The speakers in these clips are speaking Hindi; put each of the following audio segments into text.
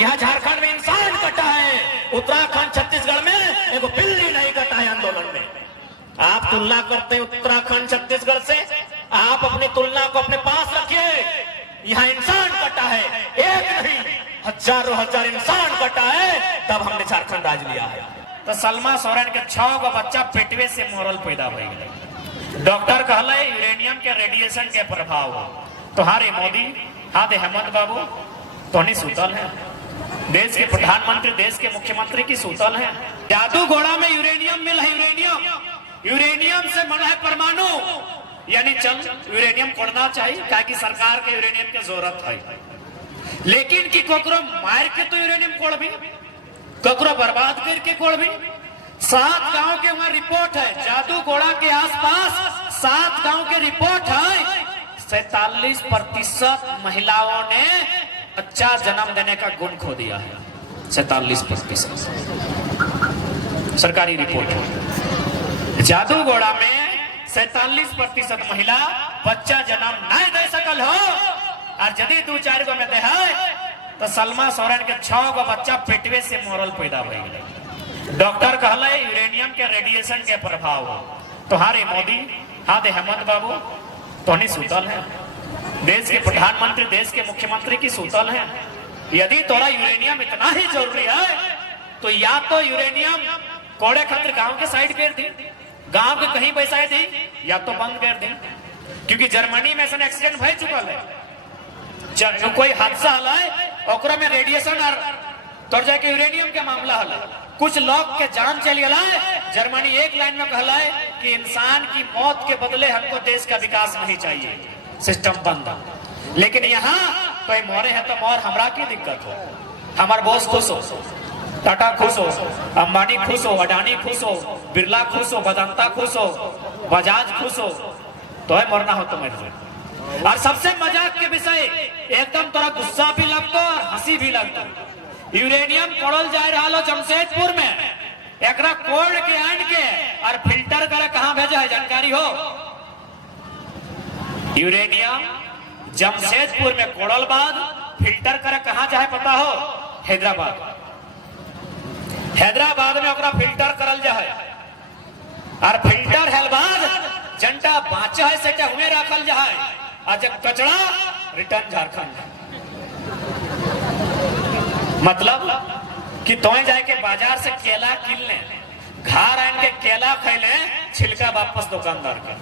यहाँ झारखंड में इंसान कटा है, उत्तराखंड छत्तीसगढ़ में एगो बिल्ली नहीं कटा है आंदोलन में। आप तुलना करते हैं उत्तराखंड छत्तीसगढ़ से, आप अपनी तुलना को अपने पास रखिए। यहाँ इंसान कटा है, एक नहीं हजारों हजार इंसान कटा है, तब हमने झारखंड राज लिया है। तो सलमा सोरेन के 6 गो बच्चा पेटवे से मोरल पैदा हो गए। डॉक्टर कहला यूरेनियम के रेडिएशन के प्रभाव हो। तुम्हारे मोदी हाथ हेमंत बाबू तो नहीं सुतल है, देश के प्रधानमंत्री देश के मुख्यमंत्री की सुतल है। जादू घोड़ा में यूरेनियम मिला है, यूरेनियम से मन है परमाणु, यानी चल यूरेनियम कोड़ना चाहिए ताकि सरकार के यूरेनियम की जरूरत है। लेकिन कि कोकरो मार के तो यूरेनियम कोड़ भी, कोकरो बर्बाद करके कोड़ भी। 7 गांव के वहां रिपोर्ट है, जादू घोड़ा के आसपास 7 गांव के रिपोर्ट है। 47% महिलाओं ने बच्चा जन्म देने का गुण खो दिया है। 47% सरकारी रिपोर्ट है। जादू घोड़ा में 47% महिला बच्चा जन्म नहीं दे सकल हो, और यदि 2-4 गो में दे है तो सलमा सोरेन के 6 गो बच्चा पेटवे से मोरल पैदा हो गए। डॉक्टर कहला यूरेनियम के रेडिएशन के प्रभाव हो। तुम्हारे मोदी हाथ हेमंत बाबू तो नहीं सुतल है, देश के प्रधानमंत्री देश के मुख्यमंत्री की सुतल है। यदि तोरा यूरेनियम इतना ही जरूरी है तो या तो यूरेनियम कोड़े खातिर गांव के साइड कर दी, गांव के कहीं बैसा दी, या तो बंद कर दी। क्योंकि जर्मनी में ऐसा एक्सीडेंट भय चुकल है, कोई हादसा हला है ओकरा में रेडिएशन और तोड़ जाके यूरेनियम के मामला हला, कुछ लोग के जान चली गला है। जर्मनी एक लाइन में कहला है कि इंसान की मौत के बदले हमको देश का विकास नहीं चाहिए, सिस्टम बंद। लेकिन यहाँ कोई मोरे है तो मोर हमरा की दिक्कत हो, हमार बॉस खुश हो, टाटा खुश हो, अंबानी खुश हो, अडानी खुश हो, बिरला खुश हो, वेदांता खुश हो, बजाज खुश हो, तो है मरना हो तो मर जाए। और सबसे मजाक के विषय, एकदम थोड़ा गुस्सा भी लगता और हंसी भी लगता। यूरेनियम कोड़ल जा रहा लो जमशेदपुर में, एकरा कोड़ के आन के और फिल्टर करे कहां भेजा है जानकारी हो? यूरेनियम जमशेदपुर में कोड़ल बाद फिल्टर करे कहां जाए पता हो? हैदराबाद। हैदराबाद में ओकरा फिल्टर करल जाए, और फिल्टर है बाद जनता बाचा है से हुए रखल जाए, और जब कचरा रिटर्न झारखंड। मतलब कि तोए जाए के बाजार से केला किन ले, घर आन के केला खैले, छिलका वापस दुकानदार का।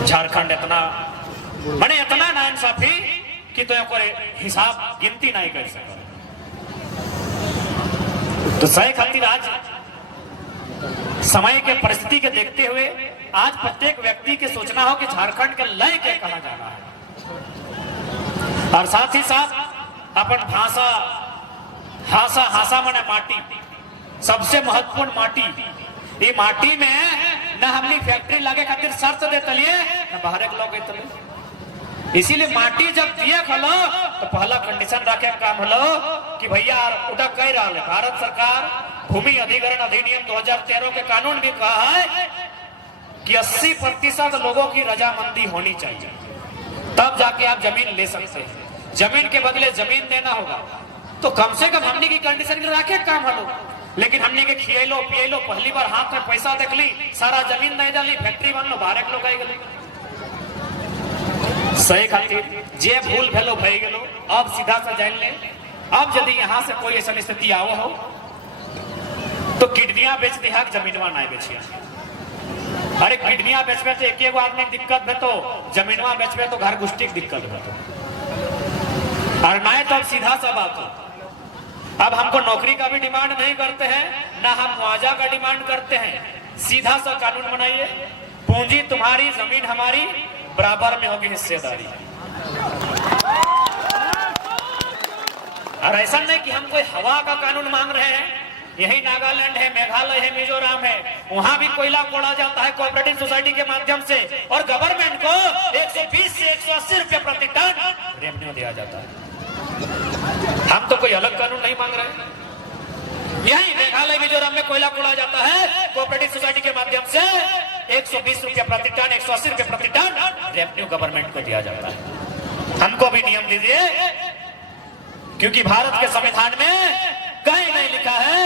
झारखंड इतना बने इतना नाइंसाफी कि तो हिसाब गिनती नहीं कर सका। तो सही खातिर आज समय के परिस्थिति के देखते हुए आज प्रत्येक व्यक्ति के सोचना हो कि झारखंड के लय के कहा जाना है, और साथ ही साथ अपन भाषा हासा माने माटी, सबसे महत्वपूर्ण माटी। ये माटी में न हमने फैक्ट्री लगे खातिर शर्त दे तलिए न बाहर के लोग तलिए। इसीलिए माटी जब दिए खलो तो पहला कंडीशन रखे काम हलो कि भैया उठा कह रहा है भारत सरकार भूमि अधिग्रहण अधिनियम 2013 के कानून भी कहा है कि 80% लोगों की रजामंदी होनी चाहिए, तब जाके आप जमीन ले सकते हैं। जमीन के बदले जमीन देना होगा, तो कम से कम हमने की कंडीशन रखे काम हलो। लेकिन हमने के खिएलो पिएलो, पहली बार हाथ में पैसा देख ली, सारा जमीन नहीं डाली, फैक्ट्री बन लो, बाहर लोग आई गए। सही खातिर जे भूल भेलो भई गेलो, अब सीधा सा जान ले। अब यदि यहाँ से कोई ऐसा स्थिति आवो हो तो किडनियां बेच दिया, जमीनवा नहीं बेचिया। अरे किडनियां बेचबे तो एक आदमी की दिक्कत है, तो जमीनवा बेचबे तो घर गुष्टी की दिक्कत है। और नहीं तो अब सीधा सा बात हो, अब हमको नौकरी का भी डिमांड नहीं करते हैं, ना हम मुआवजा का डिमांड करते हैं। सीधा सा कानून बनाइए, पूंजी तुम्हारी जमीन हमारी, बराबर में होगी हिस्सेदारी। और ऐसा नहीं कि हम कोई हवा का कानून मांग रहे हैं। यही नागालैंड है, मेघालय है, मिजोरम है, वहां भी कोयला कोड़ा जाता है कोऑपरेटिव सोसाइटी के माध्यम से, और गवर्नमेंट को 120 से 180 रुपए प्रति टन रेवेन्यू दिया जाता है। हम तो कोई अलग कानून नहीं मांग रहे। यही मेघालय मिजोरम में कोयला कोड़ा जाता है कोऑपरेटिव सोसाइटी के माध्यम से, 120 रुपए प्रति टन, 180 रुपए प्रति टन रेवेन्यू गवर्नमेंट को दिया जाता है। हमको भी नियम दीजिए क्योंकि भारत के संविधान में कहीं नहीं लिखा है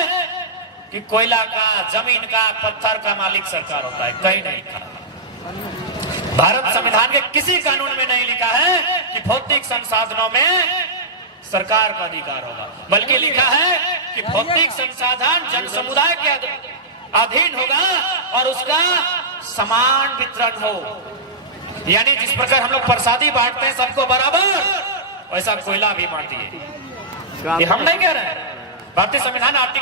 कि कोयला का, जमीन का, पत्थर का मालिक सरकार होता है, कहीं नहीं लिखा है। भारत संविधान के किसी कानून में नहीं लिखा है कि भौतिक संसाधनों में सरकार का अधिकार होगा, बल्कि लिखा है कि भौतिक संसाधन जन समुदाय के अधीन होगा और उसका समान वितरण हो। यानी जिस प्रकार हम लोग प्रसादी बांटते हैं सबको बराबर, वैसा कोयला भी बांटिए। ये हम नहीं कह रहे हैं, भारतीय संविधान आर्टिकल